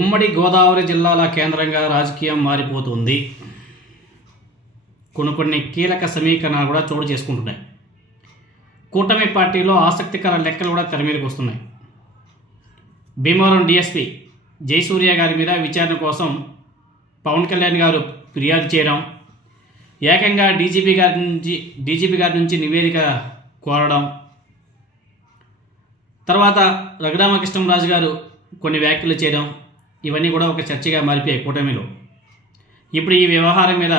ఉమ్మడి గోదావరి జిల్లాల కేంద్రంగా రాజకీయం మారిపోతుంది. కొన్ని కొన్ని కీలక సమీకరణాలు కూడా చోటు చేసుకుంటున్నాయి. కూటమి పార్టీలో ఆసక్తికర లెక్కలు కూడా తెర మీదకి వస్తున్నాయి. భీమవరం డిఎస్పి జయసూర్య గారి మీద విచారణ కోసం పవన్ కళ్యాణ్ గారు ఫిర్యాదు చేయడం ఏకంగా డీజీపీ గారి నుంచి డీజీపీ గారి నుంచి నివేదిక కోరడం తర్వాత రఘురామకృష్ణరాజు గారు కొన్ని వ్యాఖ్యలు చేయడం ఇవన్నీ కూడా ఒక చర్చగా మారిపోయాయి కూటమిలో. ఇప్పుడు ఈ వ్యవహారం మీద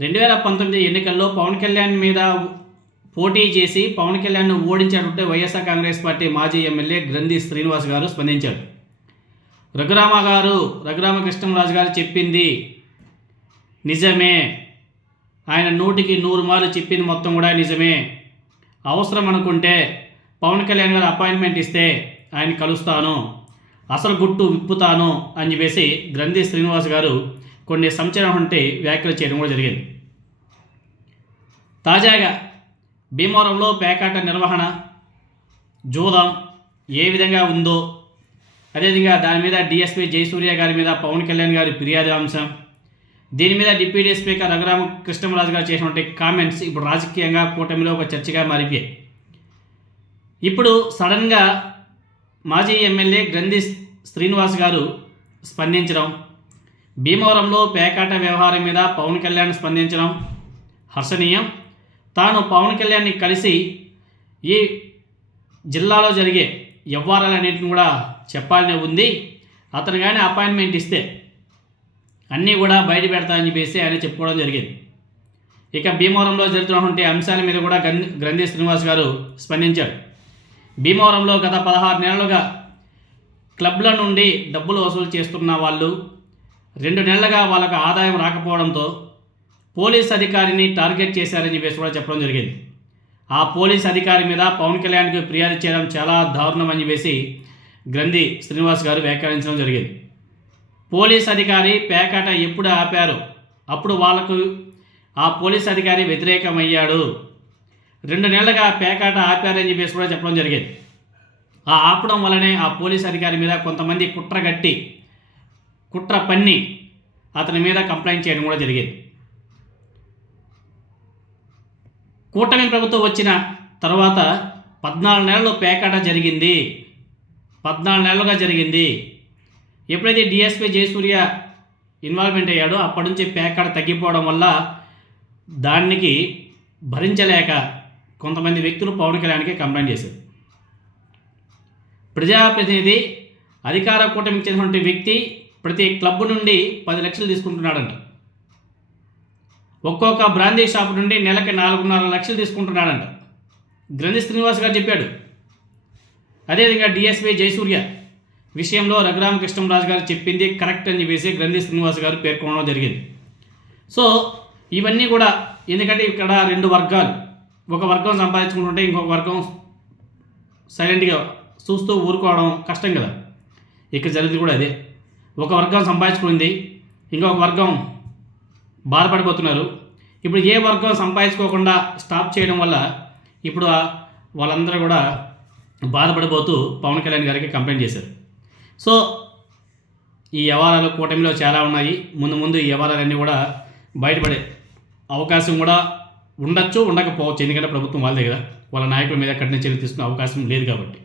రెండు వేల పంతొమ్మిది ఎన్నికల్లో పవన్ కళ్యాణ్ మీద పోటీ చేసి పవన్ కళ్యాణ్ను ఓడించాడంటే వైఎస్ఆర్ కాంగ్రెస్ పార్టీ మాజీ ఎమ్మెల్యే గ్రంథి శ్రీనివాస్ గారు స్పందించారు. రఘురామ గారు రఘురామకృష్ణరాజు గారు చెప్పింది నిజమే. ఆయన నూటికి నూరు మార్లు చెప్పింది మొత్తం కూడా నిజమే. అవసరం అనుకుంటే పవన్ కళ్యాణ్ గారు అపాయింట్మెంట్ ఇస్తే ఆయన కలుస్తాను. అసలు గుట్టు విప్పుతాను అని చెప్పేసి గ్రంథి శ్రీనివాస్ గారు కొన్ని సంచలనం ఉంటే వ్యాఖ్యలు చేయడం కూడా జరిగింది. తాజాగా భీమవరంలో పేకాట నిర్వహణ జూదం ఏ విధంగా ఉందో అదేవిధంగా దాని మీద డిఎస్పీ జయసూర్య గారి మీద పవన్ కళ్యాణ్ గారి ఫిర్యాదు అంశం దీని మీద డిప్యూటీ స్పీకర్ రఘురామ కృష్ణరాజు గారు చేసినటువంటి కామెంట్స్ ఇప్పుడు రాజకీయంగా కూటమిలో ఒక చర్చగా మారిపోయాయి. ఇప్పుడు సడన్గా మాజీ ఎమ్మెల్యే గ్రంథి శ్రీనివాస్ గారు స్పందించడం భీమవరంలో పేకాట వ్యవహారం మీద పవన్ కళ్యాణ్ స్పందించడం హర్షణీయం. తాను పవన్ కళ్యాణ్ని కలిసి ఈ జిల్లాలో జరిగే వ్యవహారాలన్నింటిని కూడా చెప్పాలని ఉంది. అతను కానీ అపాయింట్మెంట్ ఇస్తే అన్నీ కూడా బయట పెడతానని చెప్పేసి ఆయన చెప్పుకోవడం జరిగింది. ఇక భీమవరంలో జరుగుతున్నటువంటి అంశాల మీద కూడా గ్రంథి శ్రీనివాస్ గారు స్పందించారు. భీమవరంలో గత పదహారు నెలలుగా క్లబ్ల నుండి డబ్బులు వసూలు చేస్తున్న వాళ్ళు రెండు నెలలుగా వాళ్ళకు ఆదాయం రాకపోవడంతో పోలీస్ అధికారిని టార్గెట్ చేశారని చెప్పేసి కూడా చెప్పడం జరిగింది. ఆ పోలీస్ అధికారి మీద పవన్ కళ్యాణ్కి ఫిర్యాదు చేయడం చాలా దారుణం అని చెప్పేసి గ్రంథి శ్రీనివాస్ గారు వ్యాఖ్యానించడం జరిగింది. పోలీస్ అధికారి పేకాట ఎప్పుడు ఆపారు? అప్పుడు వాళ్ళకు ఆ పోలీస్ అధికారి వ్యతిరేకమయ్యాడు. రెండు నెలలుగా పేకాట ఆపారని చెప్పేసి కూడా చెప్పడం జరిగింది. ఆ ఆపడం వల్లనే ఆ పోలీస్ అధికారి మీద కొంతమంది కుట్ర గట్టి కుట్ర పన్ని అతని మీద కంప్లైంట్ చేయడం కూడా జరిగింది. కూటమి ప్రభుత్వం వచ్చిన తర్వాత పద్నాలుగు నెలలు పేకాట జరిగింది. పద్నాలుగు నెలలుగా జరిగింది. ఎప్పుడైతే డిఎస్పీ జయసూర్య ఇన్వాల్వ్మెంట్ అయ్యాడో అప్పటి నుంచి పేకాట తగ్గిపోవడం వల్ల దానికి భరించలేక కొంతమంది వ్యక్తులు పవన్ కళ్యాణ్కి కంప్లైంట్ చేశారు. ప్రజాప్రతినిధి అధికార కూటమికి చెందినటువంటి వ్యక్తి ప్రతి క్లబ్ నుండి పది లక్షలు తీసుకుంటున్నాడంట. ఒక్కొక్క బ్రాందీ షాప్ నుండి నెలకి నాలుగున్నర లక్షలు తీసుకుంటున్నాడంట. గ్రంథి శ్రీనివాస్ గారు చెప్పాడు. అదేవిధంగా డిఎస్పీ జయసూర్య విషయంలో రఘురామకృష్ణరాజు గారు చెప్పింది కరెక్ట్ అని చెప్పేసి గ్రంథి శ్రీనివాస్ గారు పేర్కొనడం జరిగింది. సో ఇవన్నీ కూడా ఎందుకంటే ఇక్కడ రెండు వర్గాలు. ఒక వర్గం సంపాదించుకుంటుంటే ఇంకొక వర్గం సైలెంట్గా చూస్తూ ఊరుకోవడం కష్టం కదా. ఇక్కడ జరిగింది కూడా అదే. ఒక వర్గం సంపాదించుకుంది ఇంకొక వర్గం బాధపడిపోతున్నారు. ఇప్పుడు ఏ వర్గం సంపాదించుకోకుండా స్టాప్ చేయడం వల్ల ఇప్పుడు వాళ్ళందరూ కూడా బాధపడిపోతూ పవన్ కళ్యాణ్ గారికి కంప్లైంట్ చేశారు. సో ఈ వ్యవహారాలు కూటమిలో చాలా ఉన్నాయి. ముందు ముందు ఈ వ్యవహారాలన్నీ కూడా బయటపడే అవకాశం కూడా ఉండొచ్చు ఉండకపోవచ్చు. ఎందుకంటే ప్రభుత్వం వాళ్ళదే కదా. వాళ్ళ నాయకుల మీద కఠిన చర్యలు తీసుకునే అవకాశం లేదు కాబట్టి.